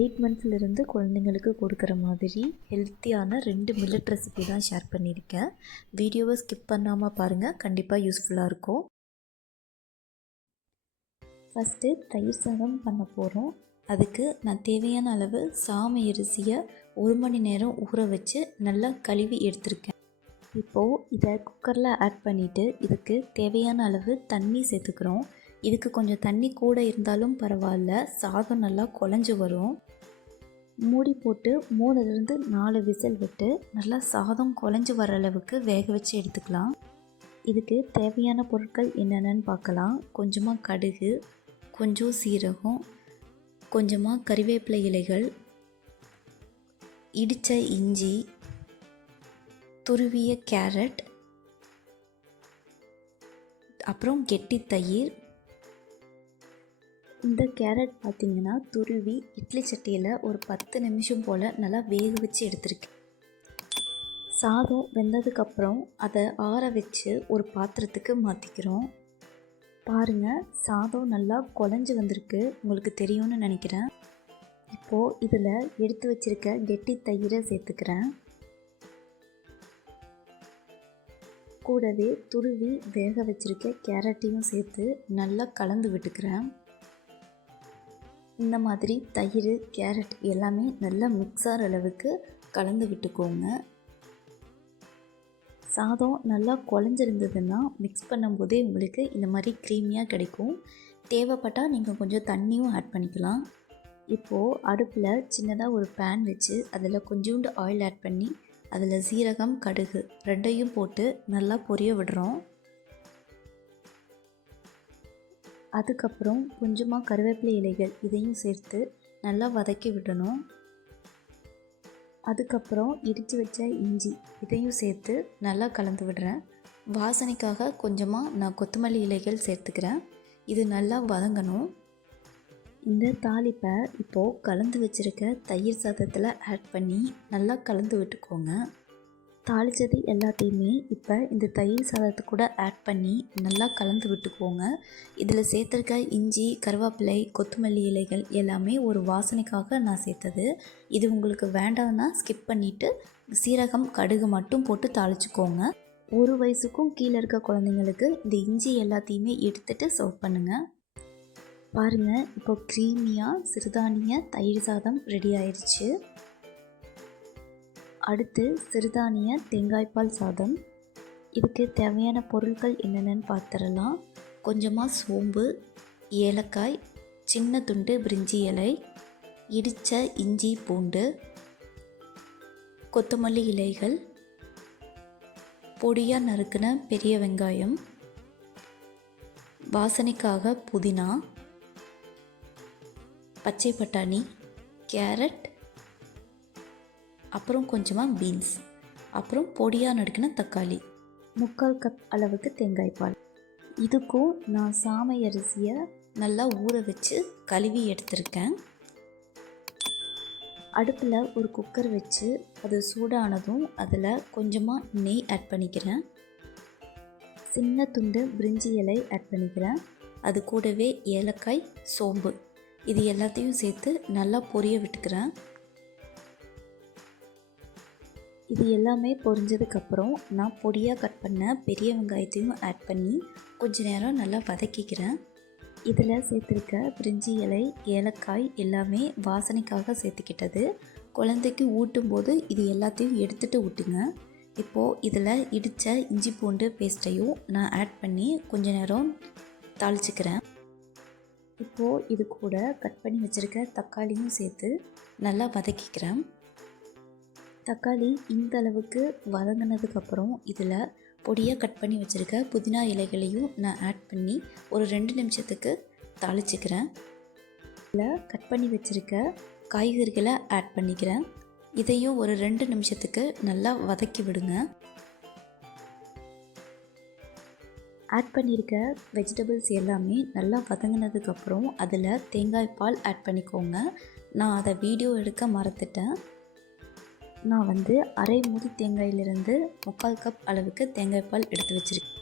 8 மந்த்ஸ்லேருந்து குழந்தைங்களுக்கு கொடுக்குற மாதிரி ஹெல்த்தியான 2 மில்லட் ரெசிபி தான் ஷேர் பண்ணியிருக்கேன். வீடியோவை ஸ்கிப் பண்ணாமல் பாருங்கள், கண்டிப்பாக யூஸ்ஃபுல்லாக இருக்கும். ஃபஸ்ட்டு தயிர் சாதம் பண்ண போகிறோம். அதுக்கு நான் தேவையான அளவு சாமை அரிசியை 1 மணி நேரம் ஊற வச்சு நல்லா கழுவி எடுத்திருக்கேன். இப்போது இதை குக்கரில் ஆட் பண்ணிவிட்டு இதுக்கு தேவையான அளவு தண்ணி சேர்த்துக்கிறோம். இதுக்கு கொஞ்சம் தண்ணி கூட இருந்தாலும் பரவாயில்ல, சாதம் நல்லா குழஞ்சி வரும். மூடி போட்டு 3லேருந்து 4 விசில் விட்டு நல்லா சாதம் குழஞ்சி வர அளவுக்கு வேக வச்சு எடுத்துக்கலாம். இதுக்கு தேவையான பொருட்கள் என்னென்னு பார்க்கலாம். கொஞ்சமாக கடுகு, கொஞ்சம் சீரகம், கொஞ்சமாக கறிவேப்பிலை இலைகள், இடித்த இஞ்சி, துருவிய கேரட், அப்புறம் கெட்டி தயிர். இந்த கேரட் பார்த்திங்கன்னா துருவி இட்லி சட்டியில் ஒரு 10 நிமிஷம் போல் நல்லா வேக வச்சு எடுத்துருக்கேன். சாதம் வெந்ததுக்கப்புறம் அதை ஆற வச்சு ஒரு பாத்திரத்துக்கு மாற்றிக்கிறோம். பாருங்கள், சாதம் நல்லா குழஞ்சி வந்திருக்கு, உங்களுக்கு தெரியும்னு நினைக்கிறேன். இப்போது இதில் எடுத்து வச்சுருக்க கெட்டி தயிரை சேர்த்துக்கிறேன். கூடவே துருவி வேக வச்சுருக்க கேரட்டையும் சேர்த்து நல்லா கலந்து விட்டுக்கிறேன். இந்த மாதிரி தயிர், கேரட் எல்லாமே நல்லா மிக்ஸ் ஆகிற அளவுக்கு கலந்து விட்டுக்கோங்க. சாதம் நல்லா குழஞ்சிருந்ததுன்னா மிக்ஸ் பண்ணும்போதே உங்களுக்கு இந்த மாதிரி க்ரீமியாக கிடைக்கும். தேவைப்பட்டால் நீங்கள் கொஞ்சம் தண்ணியும் ஆட் பண்ணிக்கலாம். இப்போது அடுப்பில் சின்னதாக ஒரு பேன் வச்சு அதில் கொஞ்சோண்டு ஆயில் ஆட் பண்ணி அதில் சீரகம், கடுகு ரெண்டையும் போட்டு நல்லா பொரிய விடுறோம். அதுக்கப்புறம் கொஞ்சமாக கறிவேப்பிலை இலைகள் இதையும் சேர்த்து நல்லா வதக்கி விடணும். அதுக்கப்புறம் இடித்து வச்ச இஞ்சி இதையும் சேர்த்து நல்லா கலந்து விடுறேன். வாசனைக்காக கொஞ்சமாக நான் கொத்தமல்லி இலைகள் சேர்த்துக்கிறேன். இது நல்லா வதங்கணும். இந்த தாளிப்பை இப்போது கலந்து வச்சுருக்க தயிர் சாதத்தில் ஆட் பண்ணி நல்லா கலந்து விட்டுக்கோங்க. தாளித்தது எல்லாத்தையுமே இப்போ இந்த தயிர் சாதத்தை கூட ஆட் பண்ணி நல்லா கலந்து விட்டுக்கோங்க. இதில் சேர்த்துருக்க இஞ்சி, கருவேப்பிலை, கொத்தமல்லி இலைகள் எல்லாமே ஒரு வாசனைக்காக நான் சேர்த்தது. இது உங்களுக்கு வேண்டாம்னா ஸ்கிப் பண்ணிவிட்டு சீரகம், கடுகு மட்டும் போட்டு தாளிச்சுக்கோங்க. 1 வயசுக்கும் கீழே இருக்க குழந்தைங்களுக்கு இந்த இஞ்சி எல்லாத்தையுமே எடுத்துகிட்டு சர்வ் பண்ணுங்கள். பாருங்கள், இப்போ க்ரீமியாக சிறுதானிய தயிர் சாதம் ரெடி ஆயிடுச்சு. அடுத்து சிறுதானிய தேங்காய்பால் சாதம். இதுக்கு தேவையான பொருட்கள் என்னென்னு பார்த்துடலாம். கொஞ்சமாக சோம்பு, ஏலக்காய், சின்ன துண்டு பிரிஞ்சி இலை, இடித்த இஞ்சி, பூண்டு, கொத்தமல்லி இலைகள், பொடியாக நறுக்கின பெரிய வெங்காயம், வாசனைக்காக புதினா, பச்சை பட்டாணி, கேரட், அப்புறம் கொஞ்சமாக பீன்ஸ், அப்புறம் பொடியாக நறுக்கின தக்காளி, 3/4 கப் அளவுக்கு தேங்காய்பால். இதுக்கும் நான் சாமை அரிசியை நல்லா ஊற வச்சு கழுவி எடுத்திருக்கேன். அடுப்பில் ஒரு குக்கர் வச்சு அது சூடானதும் அதில் கொஞ்சமாக நெய் ஆட் பண்ணிக்கிறேன். சின்ன துண்டு பிரிஞ்சி இலை ஆட் பண்ணிக்கிறேன். அது கூடவே ஏலக்காய், சோம்பு இது எல்லாத்தையும் சேர்த்து நல்லா பொரிய விட்டுக்கிறேன். இது எல்லாமே பொரிஞ்சதுக்கப்புறம் நான் பொடியாக கட் பண்ண பெரிய வெங்காயத்தையும் ஆட் பண்ணி கொஞ்ச நேரம் நல்லா வதக்கிக்கிறேன். இதில் சேர்த்துருக்க பிரிஞ்சி இலை, ஏலக்காய் எல்லாமே வாசனைக்காக சேர்த்துக்கிட்டது. குழந்தைக்கு ஊட்டும்போது இது எல்லாத்தையும் எடுத்துகிட்டு ஊட்டுங்க. இப்போது இதில் இடித்த இஞ்சி பூண்டு பேஸ்ட்டையும் நான் ஆட் பண்ணி கொஞ்ச நேரம் தாளிச்சுக்கிறேன். இப்போது இது கூட கட் பண்ணி வச்சுருக்க தக்காளியும் சேர்த்து நல்லா வதக்கிக்கிறேன். தக்காளி இந்த அளவுக்கு வதங்கினதுக்கப்புறம் இதில் பொடியாக கட் பண்ணி வச்சுருக்க புதினா இலைகளையும் நான் ஆட் பண்ணி ஒரு 2 நிமிஷத்துக்கு தாளிச்சுக்கிறேன். இதில் கட் பண்ணி வச்சுருக்க காய்கறிகளை ஆட் பண்ணிக்கிறேன். இதையும் ஒரு 2 நிமிஷத்துக்கு நல்லா வதக்கி விடுங்க. ஆட் பண்ணியிருக்க வெஜிடபிள்ஸ் எல்லாமே நல்லா வதங்கினதுக்கப்புறம் அதில் தேங்காய் பால் ஆட் பண்ணிக்கோங்க. நான் அதை வீடியோ எடுக்க மறந்துட்டேன். நான் அரை மூடி தேங்காயிலிருந்து 3/4 கப் அளவுக்கு தேங்காய் பால் எடுத்து வச்சுருக்கேன்.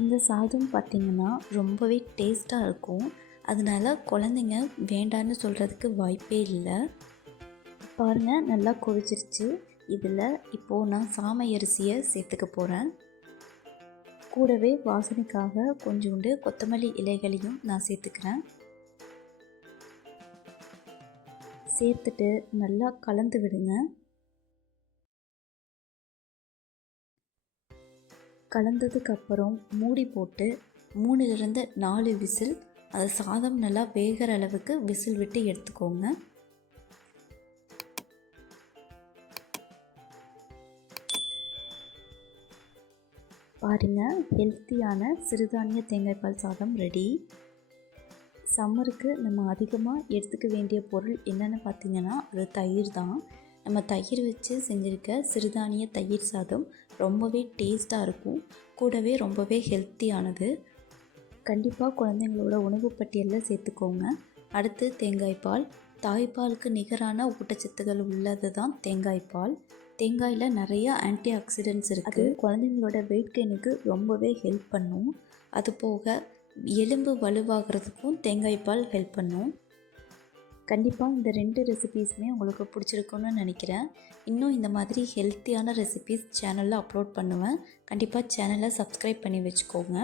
இந்த சாதம் பார்த்திங்கன்னா ரொம்பவே டேஸ்ட்டாக இருக்கும். அதனால குழந்தைங்க வேண்டான்னு சொல்கிறதுக்கு வாய்ப்பே இல்லை. பாருங்கள், நல்லா கொதிச்சிருச்சு. இதில் இப்போது நான் சாமை அரிசியை சேர்த்துக்க போகிறேன். கூடவே வாசனைக்காக கொஞ்சோண்டு கொத்தமல்லி இலைகளையும் நான் சேர்த்துக்கிறேன். சேர்த்துட்டு நல்லா கலந்து விடுங்க. கலந்ததுக்கப்புறம் மூடி போட்டு 3லிருந்து 4 விசில், அது சாதம் நல்லா வேகிற அளவுக்கு விசில் விட்டு எடுத்துக்கோங்க. பாருங்கள், ஹெல்த்தியான சிறுதானிய தேங்காய்பால் சாதம் ரெடி. சம்மருக்கு நம்ம அதிகமாக எடுத்துக்க வேண்டிய பொருள் என்னென்னு பார்த்தீங்கன்னா அது தயிர் தான். நம்ம தயிர் வச்சு செஞ்சுருக்க சிறுதானிய தயிர் சாதம் ரொம்பவே டேஸ்ட்டாக இருக்கும். கூடவே ரொம்பவே ஹெல்த்தியானது. கண்டிப்பாக குழந்தைங்களோட உணவு பட்டியலில் சேர்த்துக்கோங்க. அடுத்து தேங்காய்பால். தாய்ப்பாலுக்கு நிகரான ஊட்டச்சத்துக்கள் உள்ளது தான் தேங்காய்பால். தேங்காயில் நிறைய ஆன்டி ஆக்சிடென்ட்ஸ் இருக்குது. அது குழந்தைங்களோட வெயிட் கெயினுக்கு ரொம்பவே ஹெல்ப் பண்ணும். அது போக எலும்பு வலுவாகிறதுக்கும் தேங்காய்பால் ஹெல்ப் பண்ணும். கண்டிப்பாக இந்த 2 ரெசிபீஸுமே உங்களுக்கு பிடிச்சிருக்குன்னு நினைக்கிறேன். இன்னும் இந்த மாதிரி ஹெல்த்தியான ரெசிபீஸ் சேனலில் அப்லோட் பண்ணுவேன். கண்டிப்பாக சேனலை சப்ஸ்கிரைப் பண்ணி வச்சுக்கோங்க.